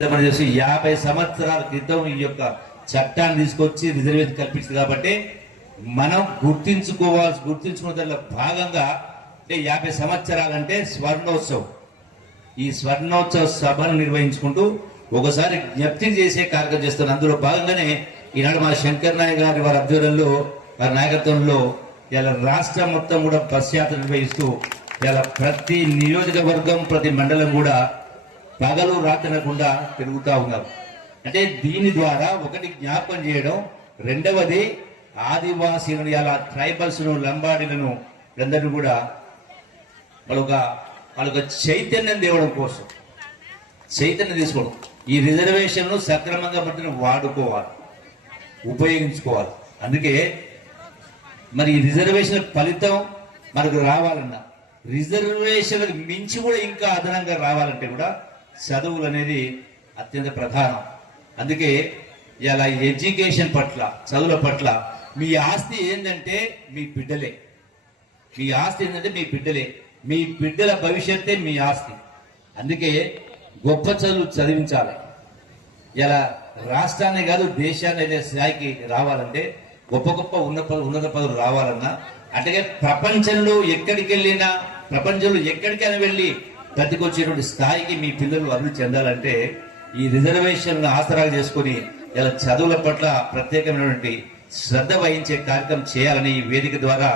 చేసి 50 సంవత్సరాల క్రితం ఈ యొక్క చట్టాన్ని తీసుకొచ్చి రిజర్వేషన్ కల్పించింది కాబట్టి మనం గుర్తించుకున్న దానిలో భాగంగా అంటే 50 సంవత్సరాలంటే స్వర్ణోత్సవం. ఈ స్వర్ణోత్సవ సభను నిర్వహించుకుంటూ ఒకసారి జ్ఞప్తి చేసే కార్యక్రమం చేస్తున్నారు. అందులో భాగంగానే ఈనాడు మా శంకర్ నాయక్ గారి వారి ఆధ్వర్యంలో వారి నాయకత్వంలో ఇలా రాష్ట్రం మొత్తం కూడా బస్ యాత్ర నిర్వహిస్తూ ఇలా ప్రతి నియోజకవర్గం ప్రతి మండలం కూడా పగలు రాత్రనకుండా తిరుగుతూ ఉన్నారు. అంటే దీని ద్వారా ఒకటి జ్ఞాపకం చేయడం, రెండవది ఆదివాసీలను ఇలా ట్రైబల్స్ ను లంబాడీలను అందరినీ కూడా వాళ్ళొక చైతన్యం తేవడం కోసం చైతన్యం తీసుకోవడం. ఈ రిజర్వేషన్ ను సక్రమంగా మట్టిని వాడుకోవాలి, ఉపయోగించుకోవాలి. అందుకే మరి ఈ రిజర్వేషన్ ఫలితం మనకు రావాలన్నా రిజర్వేషన్ మించి కూడా ఇంకా అదనంగా రావాలంటే కూడా చదువులు అనేది అత్యంత ప్రధానం. అందుకే ఇలా ఎడ్యుకేషన్ పట్ల చదువుల పట్ల మీ ఆస్తి ఏంటంటే మీ బిడ్డలే. మీ ఆస్తి ఏంటంటే మీ బిడ్డలే. మీ బిడ్డల భవిష్యత్తే మీ ఆస్తి. అందుకే గొప్ప చదువులు చదివించాలి. ఇలా రాష్ట్రాన్ని కాదు దేశాన్ని అనే స్థాయికి రావాలంటే గొప్ప గొప్ప ఉన్నత పదవులు రావాలన్నా అట్లాగే ప్రపంచంలో ఎక్కడికైనా వెళ్ళి బ్రతికొచ్చేటువంటి స్థాయికి మీ పిల్లలు అభివృద్ధి చెందాలంటే ఈ రిజర్వేషన్ ఆసరాగా చేసుకుని ఇలా చదువుల పట్ల ప్రత్యేకమైనటువంటి శ్రద్ధ వహించే కార్యక్రమం చేయాలని ఈ వేదిక ద్వారా